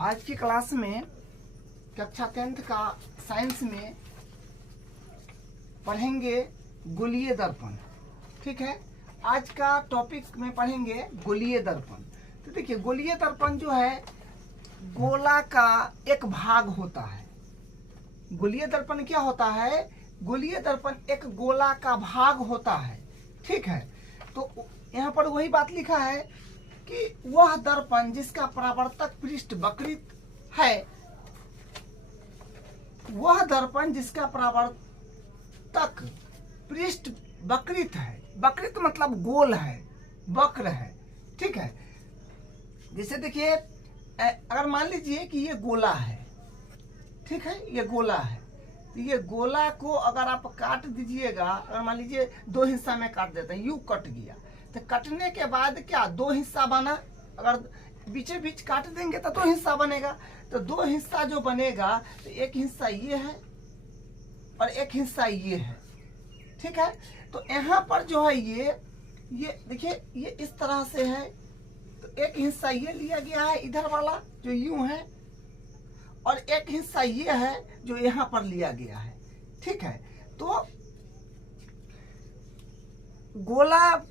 आज की क्लास में कक्षा 10th का साइंस में पढ़ेंगे गोलीय दर्पण। ठीक है, आज का टॉपिक में पढ़ेंगे गोलीय दर्पण। तो देखिए, गोलीय दर्पण जो है गोला का एक भाग होता है। गोलीय दर्पण क्या होता है? गोलीय दर्पण एक गोला का भाग होता है। ठीक है, तो यहाँ पर वही बात लिखा है कि वह दर्पण जिसका परावर्तक पृष्ठ वक्रित है, वह दर्पण जिसका परावर्तक पृष्ठ वक्रित है। वक्रित मतलब गोल है, वक्र है। ठीक है, जैसे देखिए, अगर मान लीजिए कि ये गोला है, ठीक है, ये गोला है, तो ये गोला को अगर आप काट दीजिएगा, अगर मान लीजिए दो हिस्सा में काट देते हैं, यूं कट गया, तो कटने के बाद क्या दो हिस्सा बना? अगर बीचे बीच काट देंगे तो दो हिस्सा बनेगा। तो दो हिस्सा जो बनेगा, तो एक हिस्सा ये है और एक हिस्सा ये है। ठीक है, तो यहाँ पर जो है ये देखिए, ये इस तरह से है। तो एक हिस्सा ये लिया गया है इधर वाला जो यूं है, और एक हिस्सा ये है जो यहाँ पर लिया गया है। ठीक है, तो गोला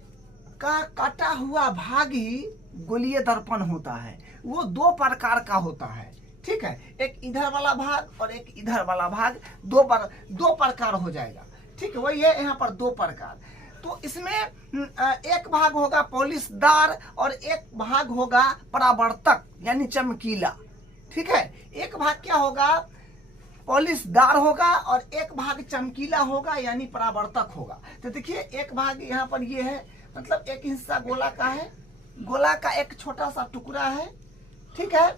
का काटा हुआ भाग ही गोलीय दर्पण होता है। वो दो प्रकार का होता है। ठीक है, एक इधर वाला भाग और एक इधर वाला भाग, दो प्रकार हो जाएगा। ठीक है, वही है यहाँ पर दो प्रकार। तो इसमें एक भाग होगा पॉलिशदार और एक भाग होगा परावर्तक यानी चमकीला। ठीक है, एक भाग क्या होगा? पॉलिशदार होगा और एक भाग चमकीला होगा यानी परावर्तक होगा। तो देखिए, एक भाग यहाँ पर ये है, मतलब एक हिस्सा गोला का है, गोला का एक छोटा सा टुकड़ा है। ठीक है,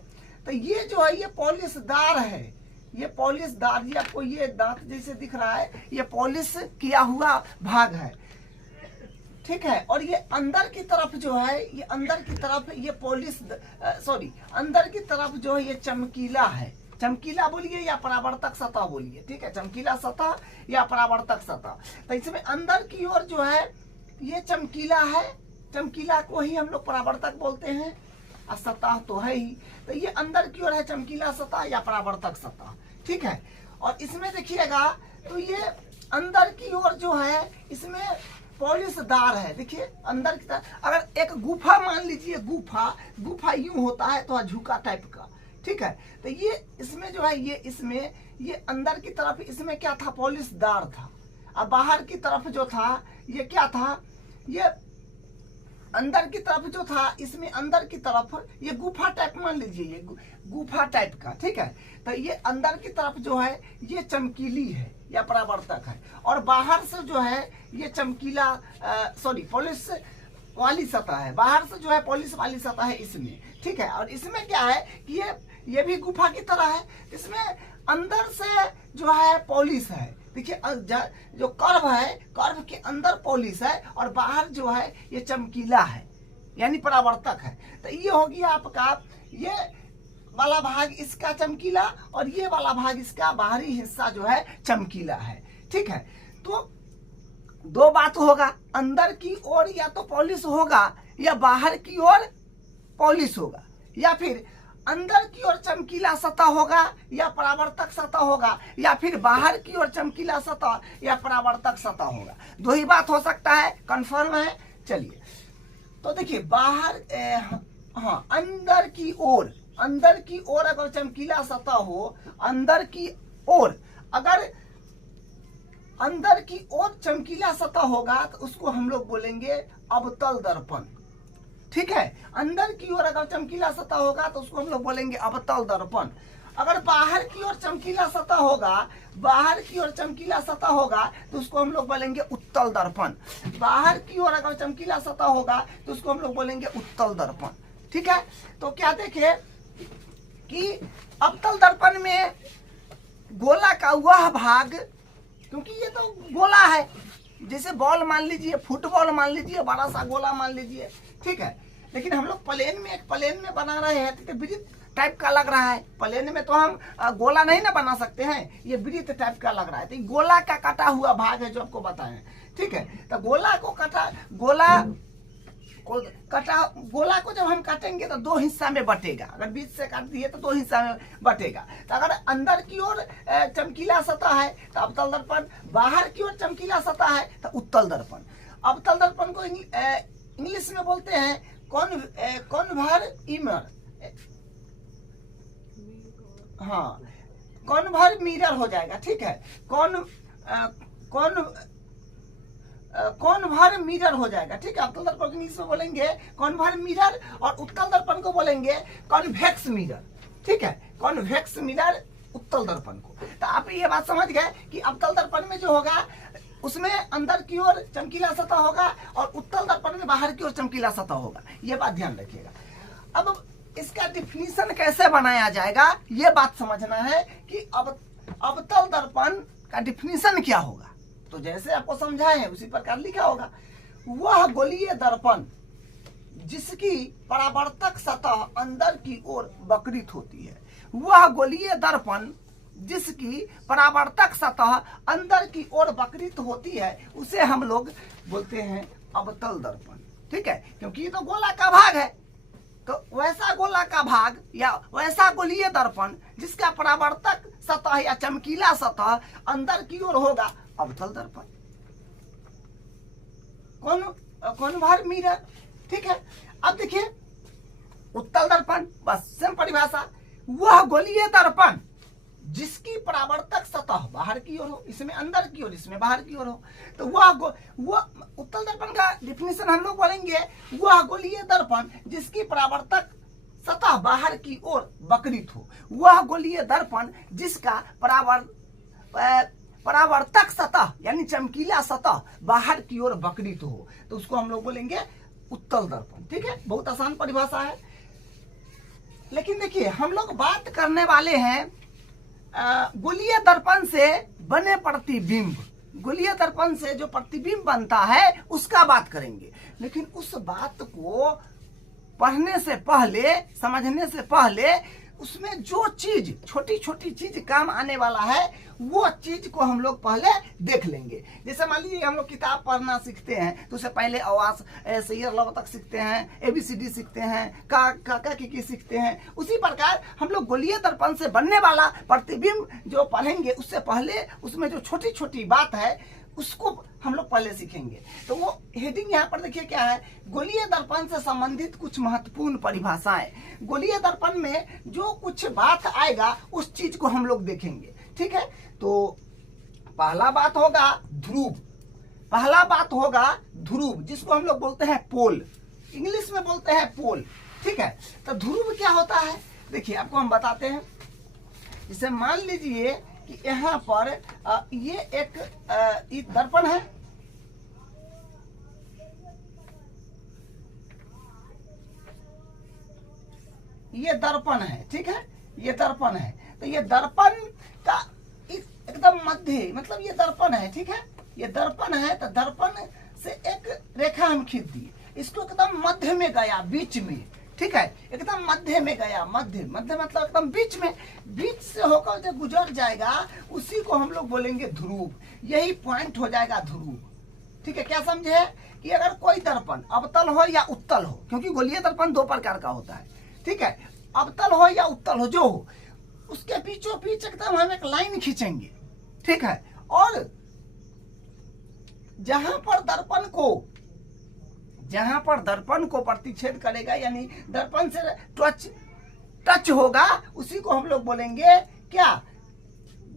तो ये जो है ये पॉलिशदार है। ये पॉलिशदार, ये आपको ये दांत जैसे दिख रहा है, ये पॉलिश किया हुआ भाग है। ठीक है, और ये अंदर की तरफ जो है, ये अंदर की तरफ ये अंदर की तरफ जो है ये चमकीला है। चमकीला बोलिए या परावर्तक सतह बोलिए। ठीक है, चमकीला सतह या परावर्तक सतह। तो इसमें अंदर की ओर जो है ये चमकीला है, चमकीला को ही हम लोग परावर्तक बोलते हैं, और सतह तो है ही। तो ये अंदर की ओर है चमकीला सतह या परावर्तक सतह। ठीक है, और इसमें देखिएगा तो ये अंदर की ओर जो है इसमें पॉलिशदार है। देखिए अंदर की तरफ, अगर एक गुफा मान लीजिए, गुफा यूं होता है तो झुका टाइप का। ठीक है, तो ये इसमें जो है ये अंदर की तरफ इसमें क्या था? पॉलिशदार था। और बाहर की तरफ जो था ये क्या था? ये अंदर की तरफ जो था, इसमें अंदर की तरफ ये गुफा टाइप मान लीजिए, ये गुफा टाइप का। ठीक है, तो ये अंदर की तरफ जो है ये चमकीली है या परावर्तक है, और बाहर से जो है ये चमकीला पॉलिश वाली सतह है। बाहर से जो है पॉलिश वाली सतह है इसमें। ठीक है, और इसमें क्या है कि ये भी गुफा की तरह है। इसमें अंदर से जो है पॉलिश है। देखिए, जो कर्व है, कर्व के अंदर पॉलिश है और बाहर जो है ये चमकीला है यानी परावर्तक है। तो ये हो गया आपका, ये वाला भाग इसका चमकीला और ये वाला भाग इसका बाहरी हिस्सा जो है चमकीला है। ठीक है, तो दो बात होगा, अंदर की ओर या तो पॉलिश होगा या बाहर की ओर पॉलिश होगा, या फिर अंदर की ओर चमकीला सतह होगा या परावर्तक सतह होगा, या फिर बाहर की ओर चमकीला सतह या परावर्तक सतह होगा। दो ही बात हो सकता है, कंफर्म है। चलिए, तो देखिए बाहर अंदर की ओर अगर चमकीला सतह हो, अंदर की ओर चमकीला सतह होगा तो उसको हम लोग बोलेंगे अवतल दर्पण। ठीक है, अंदर की ओर अगर चमकीला सतह होगा तो उसको हम लोग बोलेंगे अवतल दर्पण। अगर बाहर की ओर चमकीला सतह होगा, तो उसको हम लोग बोलेंगे उत्तल दर्पण। बाहर की ओर अगर चमकीला सतह होगा तो उसको हम लोग बोलेंगे उत्तल दर्पण। ठीक है, तो क्या देखे कि अवतल दर्पण में गोला का वह भाग, क्योंकि ये तो गोला है, जैसे बॉल मान लीजिए, फुटबॉल मान लीजिए, बड़ा सा गोला मान लीजिए। ठीक है, लेकिन हम लोग एक प्लेन में बना रहे हैं तो वृत्त टाइप का लग रहा है। प्लेन में तो हम गोला नहीं ना बना सकते हैं, ये वृत्त टाइप का लग रहा है। तो गोला का कटा हुआ भाग है जो आपको बताएं। ठीक है, तो गोला कटा गोला को जब हम काटेंगे तो दो हिस्सा में बटेगा। अगर बीच से काट दिए तो दो हिस्सा में बटेगा। तो अगर अंदर की ओर चमकीला सतह है तो अवतल दर्पण, बाहर की ओर चमकीला सतह है तो उत्तल दर्पण। अवतल दर्पण को इंग्लिश में बोलते हैं कॉन्वर इमर, हाँ कॉन्वर मिरर हो जाएगा, ठीक है। कॉन्वर मिरर हो जाएगा, ठीक है। अवतल दर्पण को इंग्लिश में बोलेंगे कॉन्वर मिरर और उत्तल दर्पण को बोलेंगे कॉन्वेक्स मिरर, ठीक है। कॉन्वेक्स मिरर उत्तल दर्पण को। तो आप ये बात समझ गए कि अवतल दर्पण में जो होगा उसमें अंदर की ओर चमकीला सतह होगा और उत्तल दर्पण में बाहर की ओर चमकीला सतह होगा। ये बात ध्यान रखिएगा। अब इसका डिफिनीशन कैसे बनाया जाएगा ये बात समझना है कि अवतल दर्पण का डिफिनीशन क्या होगा। तो जैसे आपको समझाए हैं उसी प्रकार लिखा होगा, वह गोलीय दर्पण जिसकी परावर्तक सतह अंदर की ओर वक्रित होती है। वह गोलीय दर्पण जिसकी परावर्तक सतह अंदर की ओर वक्रित होती है उसे हम लोग बोलते हैं अवतल दर्पण, ठीक है। क्योंकि ये तो गोला का भाग है, तो वैसा गोला का भाग या वैसा गोलीय दर्पण जिसका परावर्तक सतह या चमकीला सतह अंदर की ओर होगा अवतल दर्पण, कॉन्वर मिरर, ठीक है। अब देखिए उत्तल दर्पण, बस सेम परिभाषा। वह गोलीय दर्पण जिसकी परावर्तक सतह बाहर की ओर हो, इसमें अंदर की ओर, इसमें बाहर की ओर हो, तो वह उत्तल दर्पण का डिफिनीशन हम लोग बोलेंगे वह गोलीय दर्पण जिसकी परावर्तक सतह बाहर की ओर वक्रित हो। वह गोलीय दर्पण जिसका परावर्तक सतह यानी चमकीला सतह बाहर की ओर वक्रित हो, तो उसको हम लोग बोलेंगे उत्तल दर्पण, ठीक है। बहुत आसान परिभाषा है। लेकिन देखिए हम लोग बात करने वाले हैं गोलीय दर्पण से बने प्रतिबिंब। गोलीय दर्पण से जो प्रतिबिंब बनता है उसका बात करेंगे। लेकिन उस बात को पढ़ने से पहले, समझने से पहले उसमें जो चीज छोटी छोटी चीज काम आने वाला है वो चीज को हम लोग पहले देख लेंगे। जैसे मान लीजिए हम लोग किताब पढ़ना सीखते हैं तो उससे पहले आवाज सैयर लव तक सीखते हैं, ABCD सीखते हैं, का की सीखते हैं। उसी प्रकार हम लोग गोलीय दर्पण से बनने वाला प्रतिबिंब जो पढ़ेंगे उससे पहले उसमें जो छोटी छोटी बात है उसको हम लोग पहले सीखेंगे। तो वो हेडिंग यहाँ पर देखिए क्या है, गोलीय दर्पण से संबंधित कुछ महत्वपूर्ण परिभाषाएं। गोलीय दर्पण में जो कुछ बात आएगा उस चीज को हम लोग देखेंगे, ठीक है। तो पहला बात होगा ध्रुव, पहला बात होगा ध्रुव जिसको हम लोग बोलते हैं पोल, इंग्लिश में बोलते हैं पोल, ठीक है। तो ध्रुव क्या होता है देखिए आपको हम बताते हैं। जैसे मान लीजिए कि यहाँ पर ये एक दर्पण है, ये दर्पण है, ठीक है। ये दर्पण है, तो ये दर्पण का एकदम मध्य, मतलब ये दर्पण है, ठीक है। ये दर्पण है तो दर्पण से एक रेखा हम खींच दिए, इसको एकदम मध्य में गया, बीच में, ठीक है। एकदम मध्य में गया, मध्य मतलब एकदम बीच में, बीच से होकर जो गुजर जाएगा उसी को हम लोग बोलेंगे ध्रुव। यही पॉइंट हो जाएगा ध्रुव, ठीक है। क्या समझे कि अगर कोई दर्पण अवतल हो या उत्तल हो, क्योंकि गोलीय दर्पण दो प्रकार का होता है, ठीक है। अवतल हो या उत्तल हो जो हो, उसके बीचों बीच एकदम हम एक लाइन खींचेंगे, ठीक है। और जहां पर दर्पण को प्रतिच्छेद करेगा यानी दर्पण से टच होगा उसी को हम लोग बोलेंगे क्या,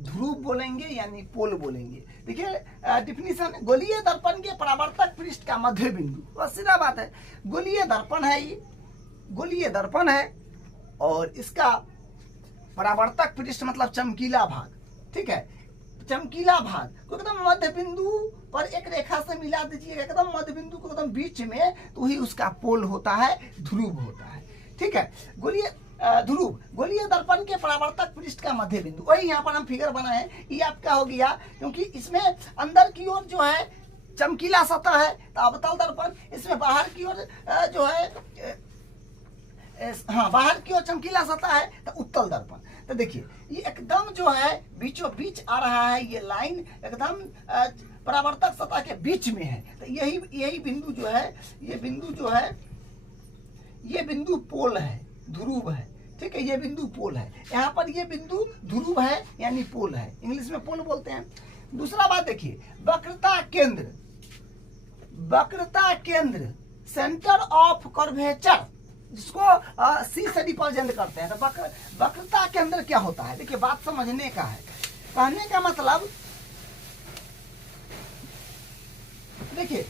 ध्रुव बोलेंगे यानी पोल बोलेंगे। देखिए डिफिनीशन, गोलीय दर्पण के परावर्तक पृष्ठ का मध्य बिंदु, बस सीधा बात है। गोलीय दर्पण है, ये गोलीय दर्पण है और इसका परावर्तक पृष्ठ मतलब चमकीला भाग, ठीक है। चमकीला भाग को एकदम मध्य बिंदु पर एक रेखा से मिला दीजिएगा, एकदम मध्य बिंदु को एकदम बीच में, तो ही उसका पोल होता है, ध्रुव होता है, ठीक है। ध्रुव गोलीय दर्पण के परावर्तक पृष्ठ का मध्य बिंदु, वही यहाँ पर हम फिगर बनाए, ये आपका हो गया। क्योंकि इसमें अंदर की ओर जो है चमकीला सतह है तो अवतल दर्पण, इसमें बाहर की ओर जो है बाहर की ओर चमकीला सतह है तो उत्तल दर्पण। तो देखिए ये एकदम जो है बीचों बीच आ रहा है, ये लाइन एकदम परावर्तक सतह के बीच में है। तो यही बिंदु जो है, ये बिंदु जो है, ये बिंदु पोल है, ध्रुव है, ठीक है, ये बिंदु पोल है। यहाँ पर ये बिंदु ध्रुव है यानी पोल है, इंग्लिश में पोल बोलते हैं। दूसरा बात देखिए, वक्रता केंद्र, वक्रता केंद्र, सेंटर ऑफ कर्वेचर, जिसको सी से रिप्रेजेंट करते हैं। तो वक्रता केंद्र क्या होता है? देखिए बात समझने का है, कहने का मतलब, देखिए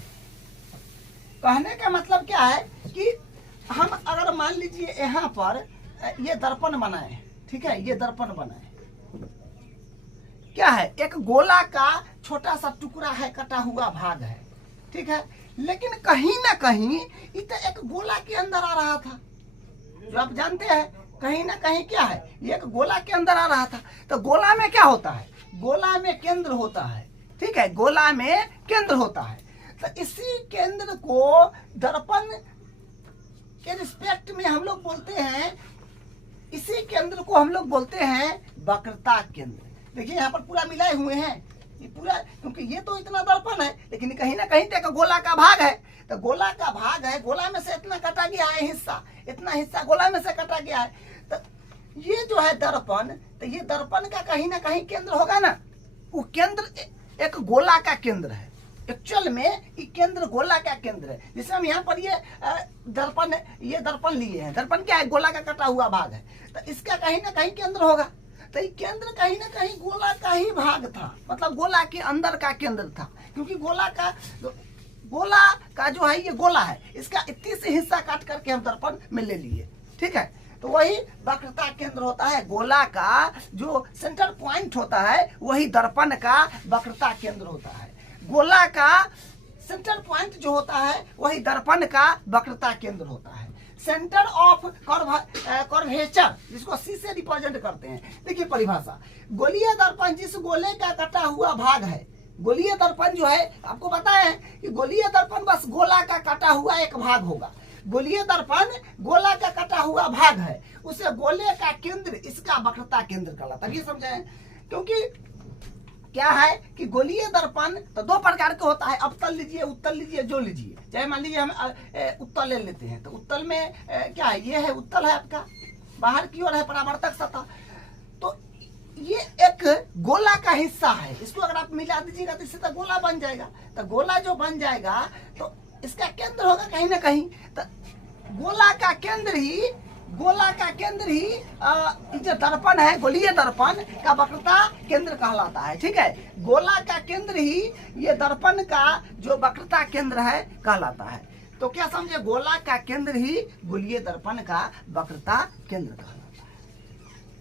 कहने का मतलब क्या है कि हम अगर मान लीजिए यहाँ पर ये दर्पण बनाए, ठीक है, ये दर्पण बनाए, क्या है, एक गोला का छोटा सा टुकड़ा है, कटा हुआ भाग है, ठीक है, लेकिन कहीं ना कहीं ये तो एक गोला के अंदर आ रहा था, जो आप जानते हैं, कहीं ना कहीं क्या है, ये एक गोला के अंदर आ रहा था। तो गोला में क्या होता है? गोला में केंद्र होता है, ठीक है, गोला में केंद्र होता है। तो इसी केंद्र को दर्पण के रिस्पेक्ट में हम लोग बोलते हैं, इसी केंद्र को हम लोग बोलते हैं वक्रता केंद्र। देखिए यहाँ पर पूरा मिलाए हुए हैं, ये पूरा, क्योंकि ये तो इतना दर्पण है, लेकिन कहीं ना कहीं तो गोला का भाग है। तो गोला का भाग है, गोला में से इतना कटा गया है हिस्सा, इतना हिस्सा गोला में से कटा गया है। तो ये जो है दर्पण, तो ये दर्पण का कहीं ना कहीं केंद्र होगा ना, वो केंद्र एक गोला का केंद्र है। एक्चुअल में ये केंद्र गोला का केंद्र है। जैसे हम यहाँ पर ये दर्पण लिए हैं, दर्पण क्या है? गोला का कटा हुआ भाग है। तो इसका कहीं ना कहीं केंद्र होगा। तो ये केंद्र कहीं ना कहीं गोला का ही भाग था, मतलब गोला के अंदर का केंद्र था, क्योंकि गोला का जो है, ये गोला है, इसका इतनी से हिस्सा काट करके हम दर्पण में ले लिए, ठीक है। तो वही वक्रता केंद्र होता है, गोला का जो सेंटर पॉइंट होता है वही दर्पण का वक्रता केंद्र होता है। गोला का सेंटर पॉइंट जो होता है वही दर्पण का वक्रता केंद्र होता है। सेंटर ऑफ कर्वेचर, जिसको सी से रिप्रेजेंट करते हैं। देखिए परिभाषा, गोलीय दर्पण जिस गोले का कटा हुआ भाग है, गोलीय दर्पण जो है, आपको पता है कि गोलीय दर्पण बस गोला का कटा हुआ एक भाग होगा। गोलीय दर्पण गोला का कटा हुआ भाग है, उसे गोले का केंद्र इसका वक्रता केंद्र कहलाता है। ये समझे? क्योंकि क्या है कि गोलीय दर्पण तो दो प्रकार का होता है, अवतल लीजिए, उत्तल लीजिए, जो लीजिए। चाहे मान लीजिए हम उत्तल ले लेते हैं, तो उत्तल में क्या है, ये है उत्तल है आपका, बाहर की ओर है परावर्तक सतह। तो ये एक गोला का हिस्सा है, इसको अगर आप मिला दीजिएगा तो इससे तो गोला बन जाएगा। तो गोला जो बन जाएगा तो इसका केंद्र होगा कहीं ना कहीं। तो गोला का केंद्र ही जो दर्पण है, गोलीय दर्पण का वक्रता केंद्र कहलाता है, ठीक है। गोला का केंद्र ही ये दर्पण का जो वक्रता केंद्र है कहलाता है। तो क्या समझे, गोला का केंद्र ही गोलीय दर्पण का वक्रता केंद्र कहलाता है,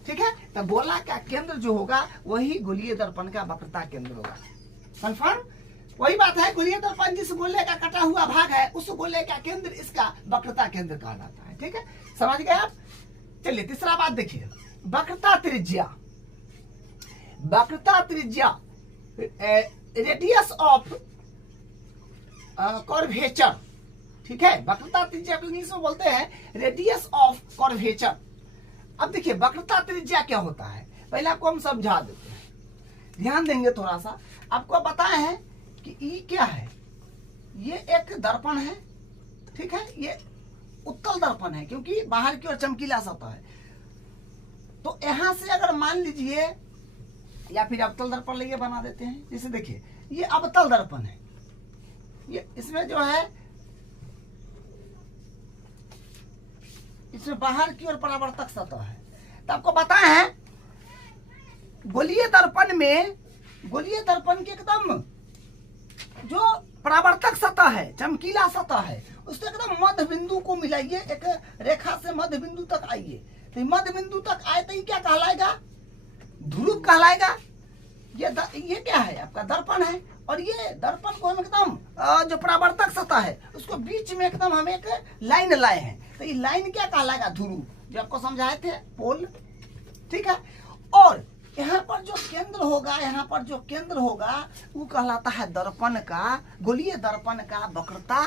ठीक है। तो गोला का केंद्र जो होगा वही गोलीय दर्पण का वक्रता केंद्र होगा। कंफर्म? वही बात है, गोलीय दर्पण जिस गोले का कटा हुआ भाग है उस गोले का केंद्र इसका वक्रता केंद्र कहलाता है, ठीक है। समझ गए आप? चलिए तीसरा बात देखिए, वक्रता त्रिज्या। वक्रता त्रिज्या, रेडियस ऑफ कर्वेचर, ठीक है। वक्रता त्रिज्या को इंग्लिश में बोलते हैं रेडियस ऑफ कर्वेचर। अब देखिए वक्रता त्रिज्या क्या होता है, पहले आपको हम समझा देते हैं, ध्यान देंगे थोड़ा सा। आपको बताए हैं कि ई क्या है, ये एक दर्पण है, ठीक है, ये उत्तल दर्पण है क्योंकि बाहर की ओर चमकीला सतह है। तो यहां से अगर मान लीजिए, या फिर अवतल दर्पण लेके बना देते हैं, जैसे देखिए ये अवतल दर्पण है, ये इसमें जो है, इसमें बाहर की ओर परावर्तक सतह है। तो आपको पता है गोलीय दर्पण में, गोलीय दर्पण के एकदम जो परावर्तक सतह है, चमकीला सतह है, उससे एकदम मध्य बिंदु को मिलाइए, एक रेखा से मध्य बिंदु तक आइए। तो मध्य बिंदु तक आए तो ये क्या कहलाएगा, ध्रुव कहलाएगा। ये क्या है, आपका दर्पण है। और ये दर्पण को हम एकदम जो परावर्तक सतह है उसको बीच में एकदम हम एक लाइन लाए हैं। तो ये लाइन क्या कहलाएगा, ध्रुव, जो आपको समझाए थे, पोल, ठीक है। और यहाँ पर जो केंद्र होगा, यहाँ पर जो केंद्र होगा वो कहलाता है दर्पण का, गोलीय दर्पण का वक्रता,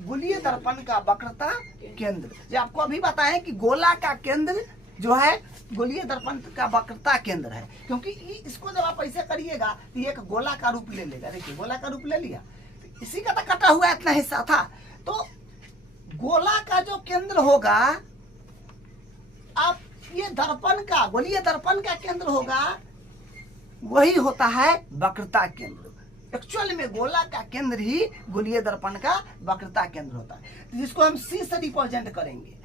गोलीय दर्पण का वक्रता केंद्र। जो आपको अभी बताएं कि गोला का केंद्र जो है गोलीय दर्पण का वक्रता केंद्र है, क्योंकि इसको जब आप ऐसे करिएगा तो एक गोला का रूप ले लेगा। देखिए गोला का रूप ले लिया, तो इसी का तो कटा हुआ इतना हिस्सा था। तो गोला का जो केंद्र होगा, आप ये दर्पण का, गोलीय दर्पण का केंद्र होगा, वही होता है वक्रता केंद्र। एक्चुअल में गोला का केंद्र ही गोलीय दर्पण का वक्रता केंद्र होता है, जिसको हम C से रिप्रेजेंट करेंगे।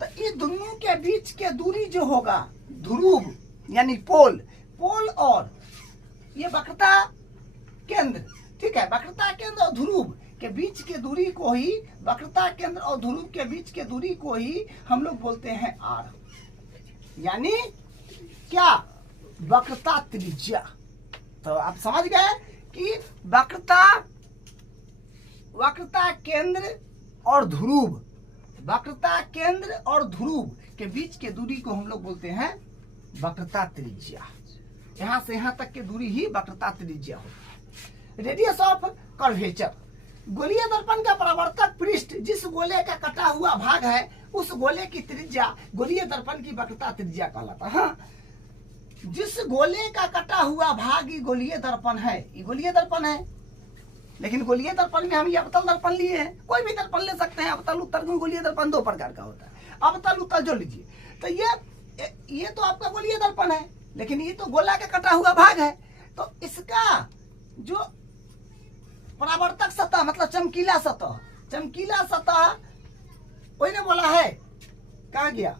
तो ये दोनों के बीच के दूरी जो होगा, ध्रुव यानी पोल, पोल और ये वक्रता केंद्र, ठीक है, वक्रता केंद्र और ध्रुव के बीच के दूरी को ही, वक्रता केंद्र और ध्रुव के बीच के दूरी को ही हम लोग बोलते हैं R, यानी क्या, वक्रता त्रिज्या। तो आप समझ गए कि वक्रता केंद्र और ध्रुव, वक्रता केंद्र और ध्रुव के बीच के दूरी को हम लोग बोलते हैं वक्रता त्रिज्या। यहां से यहां तक की दूरी ही वक्रता त्रिज्या होती है। रेडियस ऑफ कर्वेचर, गोलीय दर्पण का परावर्तक पृष्ठ जिस गोले का कटा हुआ भाग है, उस गोले की त्रिज्या गोलीय दर्पण की वक्रता त्रिज्या कहलाता है। हाँ, जिस गोले का कटा हुआ भाग ये गोलीय दर्पण है, ये गोलीय दर्पण है, लेकिन गोलीय दर्पण में हम ये अवतल दर्पण लिए हैं। कोई भी दर्पण ले सकते हैं, अवतल उत्तल। गोलीय दर्पण दो प्रकार का होता है, अवतल उत्तल जो लीजिए। तो ये तो आपका गोलीय दर्पण है, लेकिन ये तो गोला का कटा हुआ भाग है। तो इसका जो परावर्तक सतह मतलब चमकीला सतह, चमकीला सतह कोई ने बोला है, कहा गया,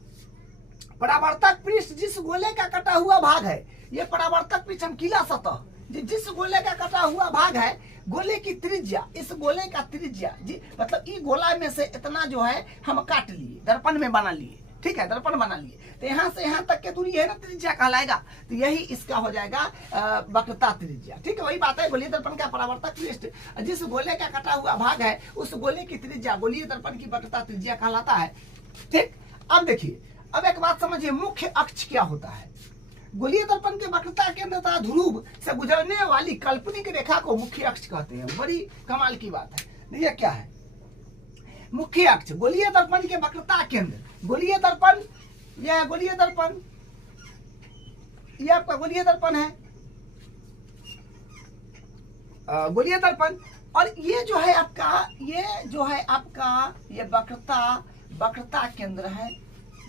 परावर्तक पृष्ठ जिस गोले का कटा हुआ भाग है, ये परावर्तक पृष्ठ चमकीला सतह जिस गोले का कटा हुआ भाग है, गोले की त्रिज्या, इस गोले का त्रिज्या जी, मतलब ई गोला में से इतना जो है हम काट लिए, दर्पण में बना लिए, ठीक है, दर्पण बना लिए। तो यहाँ से यहाँ तक की दूरी है ना, त्रिज्या कहलाएगा। तो यही इसका हो जाएगा वक्रता त्रिज्या, ठीक है। वही बात है, गोलीय दर्पण का परावर्तक पृष्ठ जिस गोले का कटा हुआ भाग है, उस गोले की त्रिज्या गोलीय दर्पण की वक्रता त्रिज्या कहलाता है, ठीक। अब देखिए, अब एक बात समझिए, मुख्य अक्ष क्या होता है। गोलीय दर्पण के वक्रता केंद्र तथा ध्रुव से गुजरने वाली काल्पनिक रेखा को मुख्य अक्ष कहते हैं। बड़ी कमाल की बात है। ये क्या है मुख्य अक्ष? गोलीय दर्पण के वक्रता केंद्र, गोलीय दर्पण, यह है गोलीय दर्पण, यह आपका गोलीय दर्पण है, गोलीय दर्पण। और ये जो है आपका, ये जो है आपका ये वक्रता केंद्र है,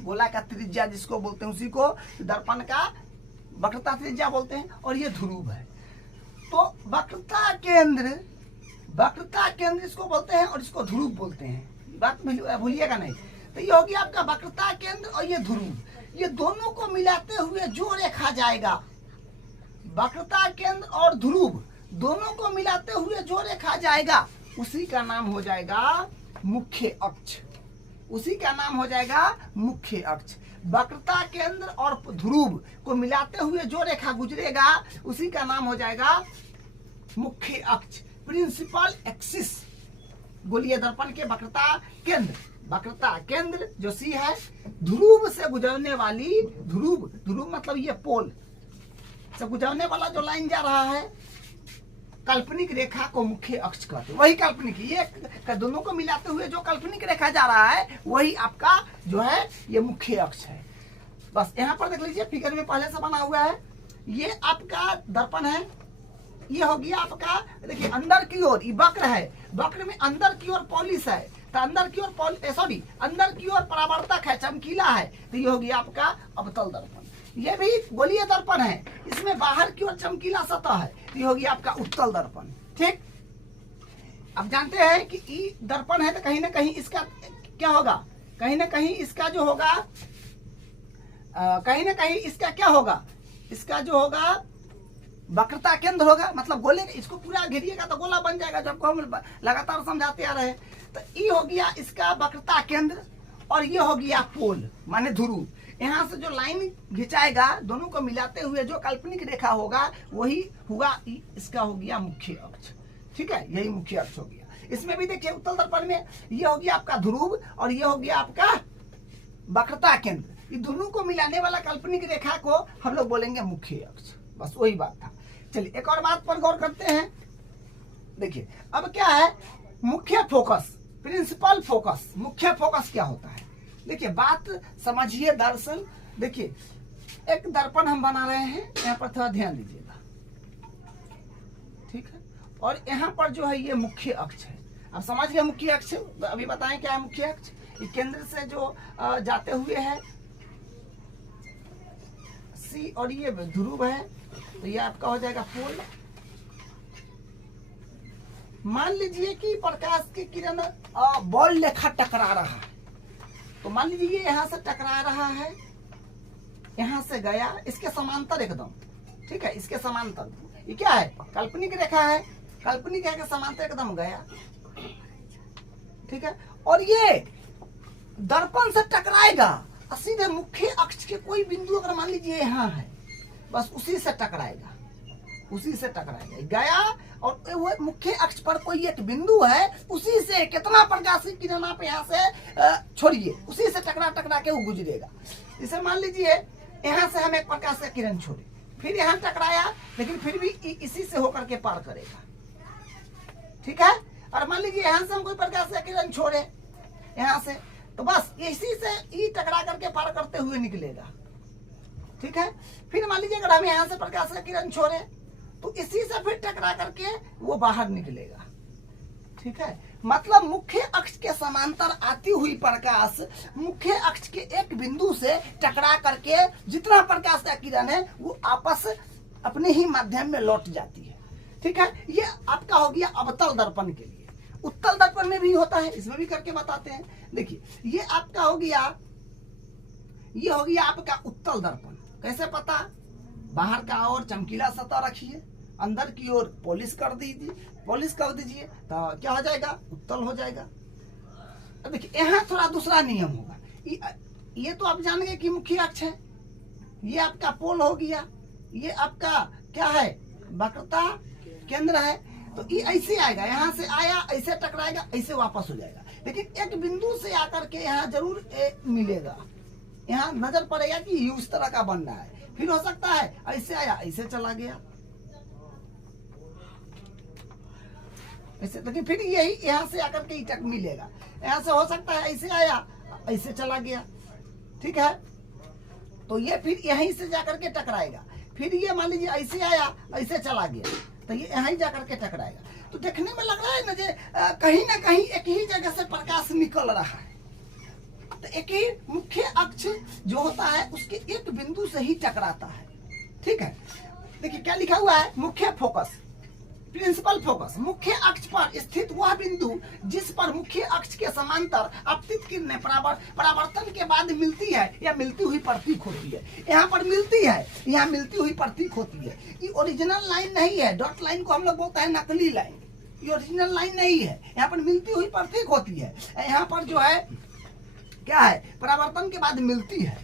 गोला का त्रिज्या जिसको बोलते हैं, उसी को दर्पण का वक्रता त्रिज्या बोलते हैं। और ये ध्रुव है। तो वक्रता केंद्र इसको बोलते हैं और इसको ध्रुव बोलते हैं, बात भूलिएगा नहीं। तो ये होगी आपका वक्रता केंद्र और ये ध्रुव, ये दोनों को मिलाते हुए जो रेखा जाएगा, वक्रता केंद्र और ध्रुव दोनों को मिलाते हुए जो रेखा जाएगा, उसी का नाम हो जाएगा मुख्य अक्ष, उसी का नाम हो जाएगा मुख्य अक्ष। वक्रता केंद्र और ध्रुव को मिलाते हुए जो रेखा गुजरेगा, उसी का नाम हो जाएगा मुख्य अक्ष, प्रिंसिपल एक्सिस। गोलीय दर्पण के वक्रता केंद्र जो सी है, ध्रुव से गुजरने वाली, ध्रुव मतलब ये पोल से गुजरने वाला जो लाइन जा रहा है, काल्पनिक रेखा को मुख्य अक्ष कहते हैं। वही काल्पनिक, ये दोनों को मिलाते हुए जो काल्पनिक रेखा जा रहा है, वही आपका जो है ये मुख्य अक्ष है। बस यहाँ पर देख लीजिए, फिगर में पहले से बना हुआ है। ये आपका दर्पण है, ये हो गया आपका, देखिए अंदर की ओर ये वक्र है, वक्र में अंदर की ओर पॉलिश है, तो अंदर की ओर परावर्तक है, चमकीला है, तो ये हो गया आपका अवतल दर्पण। ये भी गोलीय दर्पण है, इसमें बाहर की ओर चमकीला सतह है, ये होगी आपका उत्तल दर्पण, ठीक। अब जानते हैं कि ई दर्पण है, तो कहीं ना कहीं इसका क्या होगा, कहीं ना कहीं इसका जो होगा, कहीं ना कहीं इसका क्या होगा, इसका जो होगा वक्रता केंद्र होगा, मतलब गोले, इसको पूरा घेरिएगा तो गोला बन जाएगा, जब हम लगातार समझाते आ रहे हैं। तो ई हो गया इसका वक्रता केंद्र और ये हो गया पोल माने ध्रुव। यहाँ से जो लाइन खिंचाएगा, दोनों को मिलाते हुए जो काल्पनिक रेखा होगा, वही हुआ इसका हो गया मुख्य अक्ष, ठीक है, यही मुख्य अक्ष हो गया। इसमें भी देखिए उत्तल दर्पण में ये हो गया आपका ध्रुव और ये हो गया आपका वक्रता केंद्र, ये दोनों को मिलाने वाला काल्पनिक रेखा को हम लोग बोलेंगे मुख्य अक्ष। बस वही बात था। चलिए एक और बात पर गौर करते हैं। देखिए अब क्या है, मुख्य फोकस, प्रिंसिपल फोकस। मुख्य फोकस क्या होता है? देखिए बात समझिए। दरअसल देखिए एक दर्पण हम बना रहे हैं, यहाँ पर थोड़ा ध्यान दीजिएगा, ठीक है। और यहाँ पर जो है ये मुख्य अक्ष है। अब समझ गए मुख्य अक्ष? अभी बताएं क्या है मुख्य अक्ष? ये केंद्र से जो जाते हुए है सी, और ये ध्रुव है, तो ये आपका हो जाएगा पोल। मान लीजिए कि प्रकाश की किरण बॉल लेखा टकरा रहा है, तो मान लीजिए ये यहाँ से टकरा रहा है, यहाँ से गया इसके समांतर एकदम, ठीक है, इसके समांतर। ये क्या है? काल्पनिक रेखा है, काल्पनिक रेखा के समांतर एकदम गया, ठीक है। और ये दर्पण से टकराएगा और सीधे मुख्य अक्ष के कोई बिंदु अगर मान लीजिए यहाँ है, बस उसी से टकराएगा, उसी से टकराएगा, गया। और वो मुख्य अक्ष पर कोई एक बिंदु है, उसी से कितना प्रकाश की किरण आप यहाँ से छोड़िए, उसी से टकरा टकरा के वो गुजरेगा। इसे मान लीजिए यहाँ से हम एक प्रकाश की किरण छोड़े, फिर यहाँ टकराया, लेकिन फिर भी इसी से होकर के पार करेगा, ठीक है। और मान लीजिए यहाँ से हम कोई प्रकाश की किरण छोड़े यहाँ से, तो बस इसी से ई टकरा करके पार करते हुए निकलेगा, ठीक है। फिर मान लीजिए अगर हम यहाँ से प्रकाश की किरण छोड़े, तो इसी से फिर टकरा करके वो बाहर निकलेगा, ठीक है। मतलब मुख्य अक्ष के समांतर आती हुई प्रकाश मुख्य अक्ष के एक बिंदु से टकरा करके जितना प्रकाश का किरण है वो आपस अपने ही माध्यम में लौट जाती है, ठीक है। ये आपका हो गया अवतल दर्पण के लिए। उत्तल दर्पण में भी होता है, इसमें भी करके बताते हैं। देखिए ये आपका हो गया, ये हो गया आपका उत्तल दर्पण। कैसे पता? बाहर का और चमकीला सतह रखिए, अंदर की ओर पॉलिश कर दीजिए, पॉलिश कर दीजिए तो क्या हो जाएगा? उत्तल हो जाएगा। अब देखिए यहाँ थोड़ा दूसरा नियम होगा। ये तो आप जान गए कि मुख्य अक्ष है, ये आपका पोल हो गया, ये आपका क्या है? वक्रता केंद्र है। तो ये ऐसे आएगा, यहाँ से आया, ऐसे टकराएगा, ऐसे वापस हो जाएगा। लेकिन एक बिंदु से आकर के यहाँ जरूर मिलेगा, यहाँ नजर पड़ेगा कि ये उस तरह का बन रहा है। फिर हो सकता है ऐसे आया, ऐसे चला गया, ऐसे। लेकिन फिर यही यहाँ से आकर के टक मिलेगा। यहाँ से हो सकता है ऐसे आया, ऐसे चला गया, ठीक है। तो ये फिर यहीं से जाकर के टकराएगा। फिर ये मान लीजिए ऐसे आया, ऐसे चला गया, तो ये यहीं जाकर के टकराएगा। तो देखने में लग रहा है ना कहीं ना कहीं एक ही जगह से प्रकाश निकल रहा है। तो एक ही मुख्य अक्ष जो होता है उसके एक बिंदु से ही टकराता है, ठीक है। देखिए क्या लिखा हुआ है? मुख्य फोकस, प्रिंसिपल फोकस। मुख्य अक्ष पर स्थित वह बिंदु जिस पर मुख्य अक्ष के समांतर आपतित किरणें परावर्तन के बाद मिलती है या मिलती हुई प्रतीक होती है। यहाँ पर मिलती है, यहाँ मिलती हुई प्रतीक होती है। ये ओरिजिनल लाइन नहीं है, डॉट लाइन को हम लोग बोलते हैं नकली लाइन, ये ओरिजिनल लाइन नहीं है। यहाँ पर मिलती हुई प्रतीक होती है। यहाँ पर जो है क्या है? परावर्तन के बाद मिलती है।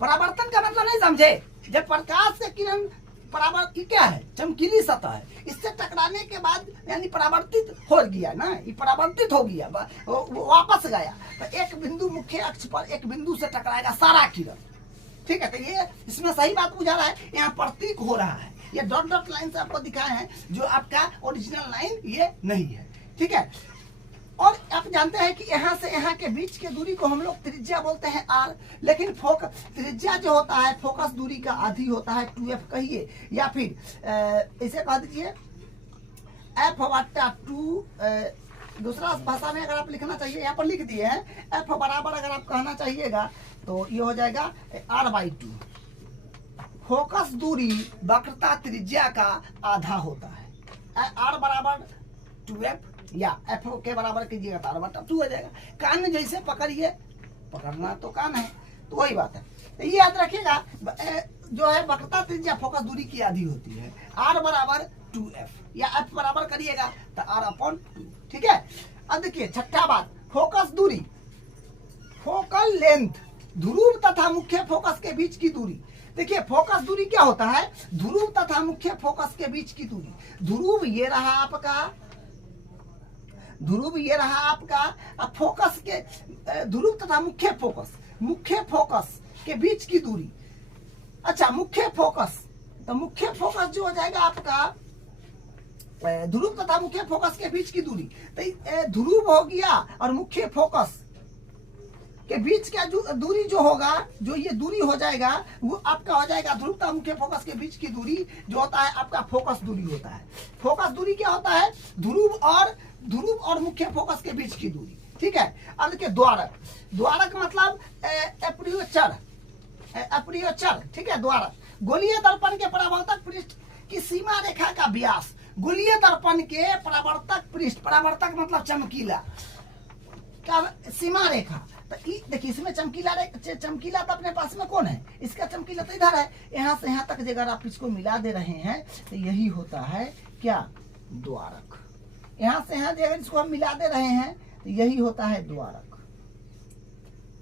परावर्तन का मतलब नहीं समझे? जब प्रकाश से किरण परावर्तित क्या है? चमकीली सतह है, इससे टकराने के बाद यानी परावर्तित हो गया ना, ये परावर्तित हो गया, वो वापस गया। तो एक बिंदु मुख्य अक्ष पर एक बिंदु से टकराएगा सारा किरण, ठीक है। तो ये इसमें सही बात बुझा रहा है, यहाँ प्रतीक हो रहा है। ये डॉट डॉट लाइन से आपको दिखाए हैं, जो आपका ओरिजिनल लाइन ये नहीं है, ठीक है। और आप जानते हैं कि यहाँ से यहाँ के बीच की दूरी को हम लोग त्रिज्या बोलते हैं आर, लेकिन त्रिज्या जो होता है फोकस दूरी का आधी होता है, 2f कहिए, या फिर ऐसे कह दीजिए f बटा 2। दूसरा भाषा में अगर आप लिखना चाहिए, यहाँ पर लिख दिए हैं f बराबर, अगर आप कहना चाहिएगा तो ये हो जाएगा r/2। फोकस दूरी वक्रता त्रिज्या का आधा होता है। r बराबर 2f या f के बराबर कीजिएगा तो r/2 हो जाएगा। कान जैसे पकड़िए, पकड़ना तो कान है, तो वही बात है। तो ये याद रखिएगा, जो है वक्रता त्रिज्या फोकस दूरी की आधी होती है। r बराबर 2f या f बराबर करिएगा तो r/2, ठीक है। अब देखिए छठा बात, फोकस दूरी, फोकल लेंथ, ध्रुव तथा मुख्य फोकस के बीच की दूरी। देखिए फोकस दूरी क्या होता है? ध्रुव तथा मुख्य फोकस के बीच की दूरी। ध्रुव ये रहा आपका, ध्रुव ये रहा आपका, फोकस के ध्रुव तथा मुख्य फोकस के बीच की दूरी। अच्छा मुख्य फोकस, तो मुख्य फोकस जो हो जाएगा आपका ध्रुव तथा मुख्य फोकस के बीच की दूरी। तो ध्रुव हो गया और मुख्य फोकस के बीच का जो दूरी जो होगा, जो ये दूरी हो जाएगा, वो आपका हो जाएगा ध्रुवता मुख्य फोकस के बीच की दूरी जो होता है आपका फोकस दूरी होता है। फोकस दूरी क्या होता है? ध्रुव और मुख्य फोकस के बीच की दूरी, ठीक है। अब देखिए द्वारक, द्वारक मतलब अपर्योचर, ठीक है। द्वारक गोलीय दर्पण के परावर्तक पृष्ठ की सीमा रेखा का व्यास, गोलीय दर्पण के परावर्तक पृष्ठ, परावर्तक मतलब चमकीला का सीमा रेखा। तो देखिए इसमें चमकीला तो अपने पास में कौन है? इसका चमकीला तो इधर है, यहाँ से यहाँ तक अगर आप इसको मिला दे रहे हैं तो यही होता है क्या? द्वारक। यहाँ से यहाँ अगर इसको हम मिला दे रहे हैं तो यही होता है द्वारक,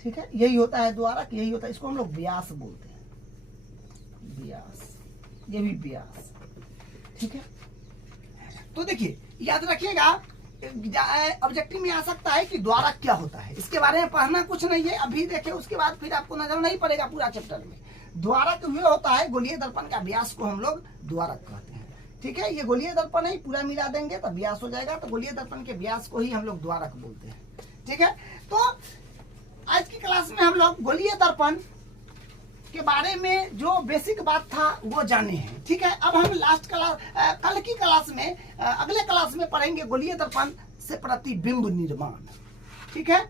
ठीक है। यही होता है द्वारक, यही होता है, इसको हम लोग व्यास बोलते हैं, व्यास, ये भी व्यास, ठीक है। तो देखिए याद रखिएगा, ऑब्जेक्टिव में आ सकता है कि द्वारक क्या होता है, इसके बारे में पढ़ना कुछ नहीं है अभी, देखे उसके बाद फिर आपको नजर नहीं पड़ेगा पूरा चैप्टर में। द्वारक हुआ होता है गोलीय दर्पण का व्यास को हम लोग द्वारक कहते हैं, ठीक है। ये गोलीय दर्पण है, पूरा मिला देंगे तो व्यास हो जाएगा, तो गोलीय दर्पण के व्यास को ही हम लोग द्वारक बोलते हैं, ठीक है। तो आज की क्लास में हम लोग गोलीय दर्पण के बारे में जो बेसिक बात था वो जाने हैं, ठीक है। अब हम लास्ट क्लास, कल की क्लास में, अगले क्लास में पढ़ेंगे गोलीय दर्पण से प्रतिबिंब निर्माण, ठीक है।